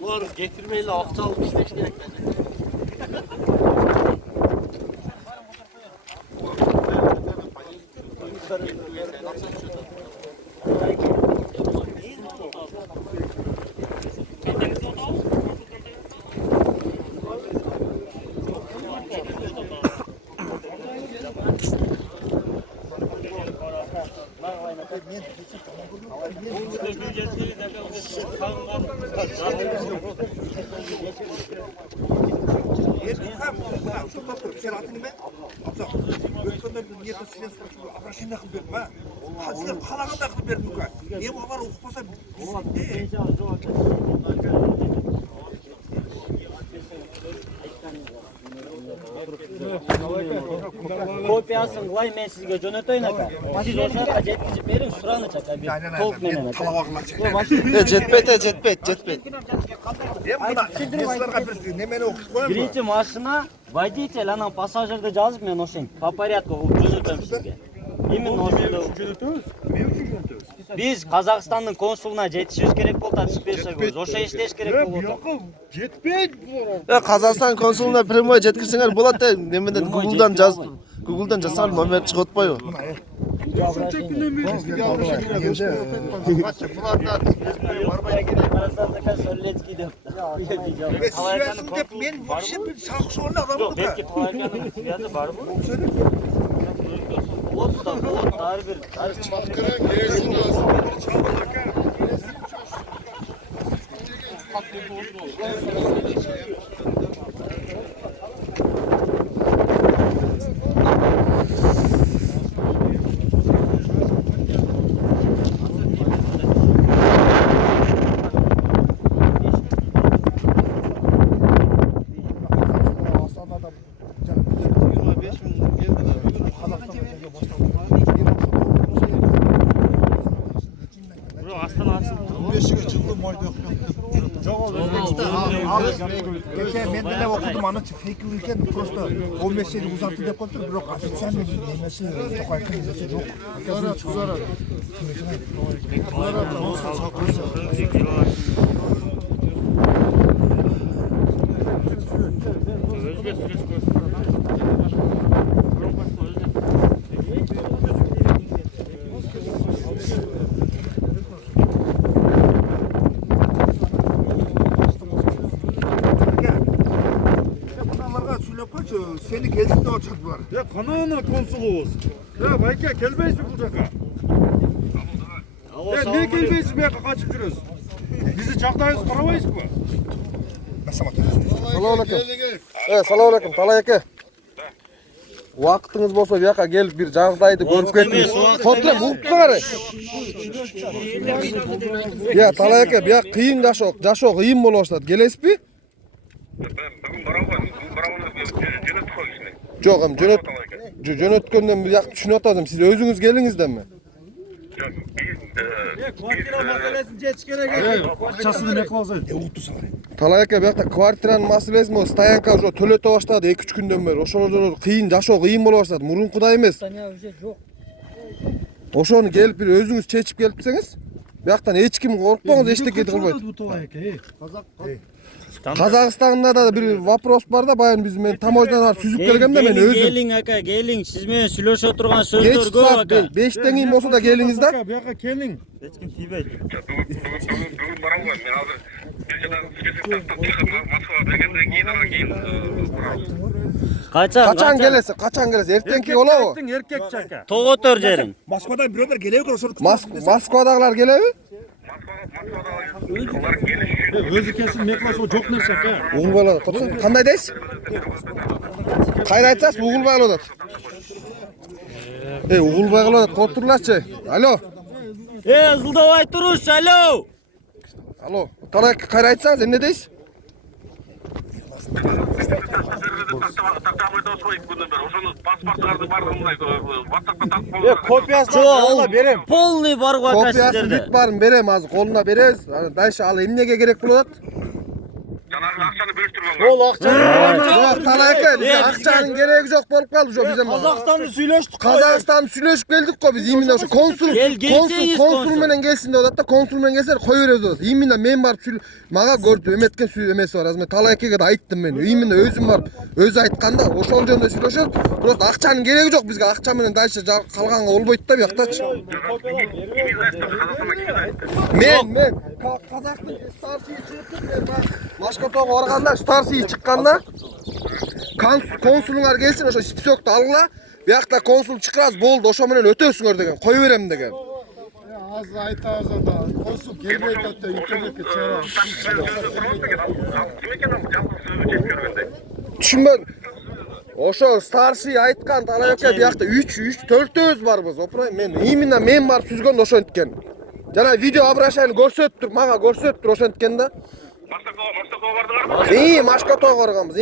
Bunlar getirmeyle akça alıp işte gerek bence. Kopyasın qılay men sizge жөнөтөйүн aka. Siz ошоға жеткизип бериң, сураны чака бир. Толук менен aka. Жетпейт. Биринчи машина, водитель, анан пассажирди жазып мен ошен по порядку жөнөтөм сизге. Именно ошондо. Биз Казакстандын консулуна жетишибиз керек болуп атат, түшпөйсөбүз. Ошо иштеш керек болуп атат. Жетпейт. Казакстан консулуна прямой жеткирсеңер болот да, немеден Google'dan жазсаң номер чыгып атпайбы? Мен вообще bir sağ adamım da. Belki Talayka'nın fiyatı var mı? Ot da dar bir. Geçen ben de okudum anı fake ülken prosto 15 yıl uzattı dep koydu bırak ofisyal nemesi Tokay'ın nemesi yok. Seni gelsin de uçaklar. Ya kanağına konsolumuz. Ya belki gelmeyiz mi bu jaka? Ya ne gelmeyiz mi? Kaçıp жүрөбүз. Bizi çaktayız karamayız mı? Салам алейкум, Талай ака. Вакытыңыз болсо бияка келип бир жагдайды көрүп кетиңиз. Фотолап уктуңар. Я Талай ака, бияк кыйын жашоо кыйын болуп баштады. Келесизби? Бүгүн барабыз. Жөнөтүп койгусун. Жок, жөнөткөндөн бияк түшүнүп атасым. Сиз өзүңүз келиңиз деми? Жок, Квартира маселесин чечиш керек. Акчасын эме кылабыз. Талай ака, биякта квартиранын маселеси могу стоянка уже төлөтө баштады 2-3 күндөн бери. Ошолор кыйын жашоо кыйын болуп баштады. Мурункудай эмес. Ошону келип бир өзүңүз чечип келипсеңиз, бияктан эч ким коркпоңуз, эчтеке кылбайт. Казакстанда да bir вопрос бар да, баягы биз мен таможнядан сүзүп келгенде мен өзүм. Келиң ака, келиң. Сиз менен сүйлөшө турган сөздөр көп ака. 5-тен кийин болсо да келиңиз да. Бияка келиң. Эч ким тийбейт. бүгүн барабыз. Мен азыр бир жана Москвага бергенден кийин барабыз. Качан келесиз? Эртеңки болобу? Эркек жака. Тоготор жерим. Moskva'dan biroder geliyor ошо. Москвадагылар келеби? Алар келишиши Өзү келсин меклас о жок нерсе ака. Угулбай атат. Кандай дейсиз? Кайра айтсаңыз угулбай атат. Угулбай атат. Отурларчы. Алло. Ызылдабай туруш, алло. Алло. Талай кайра айтсаңыз эмне дейсиз? тактамайды ошо 2 күндөн бери. Ошону паспорттарды бардыгындай WhatsApp'та тартып Е, копиясын алла берем. Полный бар го ака Копиясын сиздерде. бүт барын берем, азыр колуна беребиз. Аны дальше ал эмнеге керек болот? жанагы акчаны бөлүштүргөнгө. Ол ақша. Жок, талайка, бизге акчанын кереги жок болуп калды ошо бизден. Қазақстанды сүйлөштүк. Казакстанды сүйлөшүп келдик го биз. Именно ошо консул келсеңиз менен келсин деп атат да, консул менен келсе кой беребиз деп атат. Именно мен барып мага көрдү, эметкен эмеси бар. Азыр мен талайкеге да айттым мен. Именно өзүм барып өзү айтканда ошол жөнүндө сүйлөшөт. Просто акчанын кереги жок бизге. Акча менен дальше калганга болбойт да бияктачы. Мен казактын старший чыгып Машкотого барганда, старший чыкканда консулуңар келсин, ошо списокду алгыла. Биякта консул чыкырабыз, болду, ошо менен өтөсүңөр деген, кой берем деген. аз айтабыз анда консул келбей атат да интернетке чыгарабыз. Түшүнбөдүм. Ошо старший айткан талайка биякта 3-4 барбыз, опурай мен. Именно мен барып сүзгөндө ошенткен. Жана видео обращение көрсөттүр, мага көрсөттүр ошенткен да. Маштакова бардыңарбы? Машкотого барганбыз,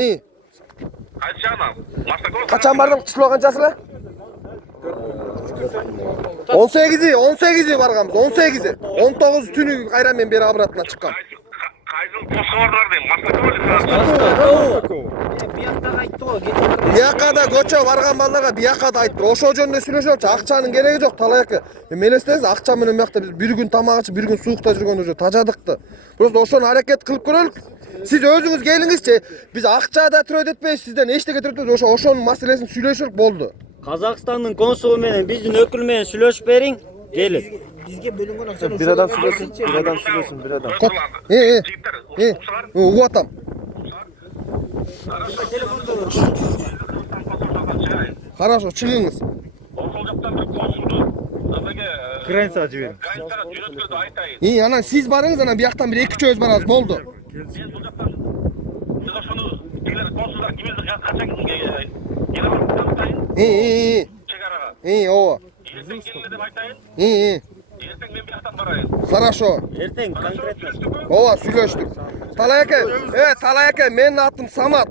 Кайча анан? Маштакова Качан бардым, число канчасы эле? 18 барганбыз, 18. 19 түнү кайра мен бери обратно чыккам. кайсыл постко бардыңар дейм? Маштакова же? Бияктага айтты го, кетип. Бияка да көчө барган балдарга бияка да айттыр. Ошол жөнүндө сүйлөшөчү. Акчанын кереги жок талайка. Мен эстеңиз, акча менен биякта биз бир күн тамак ичип, бир күн суукта жүргөндө уже тажадык да. Просто ошону аракет кылып көрөлүк. Сиз өзүңүз келиңизчи. Биз акча да түрөт этпейбиз, сизден эчтеке түрөт этпейбиз. Ошонун маселесин сүйлөшөлүк болду. Казакстандын консулу менен биздин өкүл менен сүйлөшүп бериң. Келип. Бизге бөлүнгөн акчаны Bir adam süresin, bir adam süresin, bir adam. Угуп атам. Хорошо, чыгыңыз. Ошол жактан бир консулду азеге Граница жиберин. границага жөнөткөндү айтайын. Анан сиз барыңыз, анан бияктан бир 2-3 барабыз, болду. Мен бул жактан сиз ошону тигилер консулдар кимиңизди качан келе барып айтайын. Чегарага. Ооба. Эртең келиңер деп айтайын. Эртең мен бияктан барайын. Хорошо. Эртең конкретно. Ооба, сүйлөштүк. Талайка, менин атым Самат.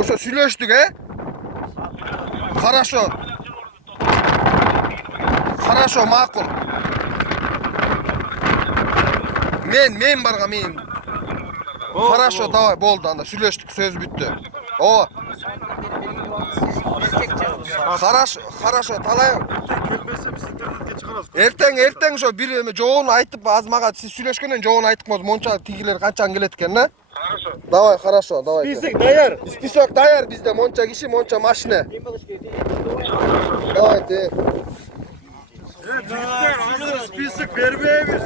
Ошо сүйлөштүк, Хорошо. Хорошо, макул. Мен баргам, мен. Хорошо, давай, болду анда, сүйлөштүк, сөз бүттү. Ооба. Хорошо, талай. Эртең ошо бир жообун айтып, аз мага сиз сүйлөшкөндөн жообун айтып коюңуз, монча тигилер качан келет экен, да? Хорошо. Давай, хорошо, давай. Список даяр. Список даяр бизде, монча киши, монча машина. Давайте. Список бербейбиз.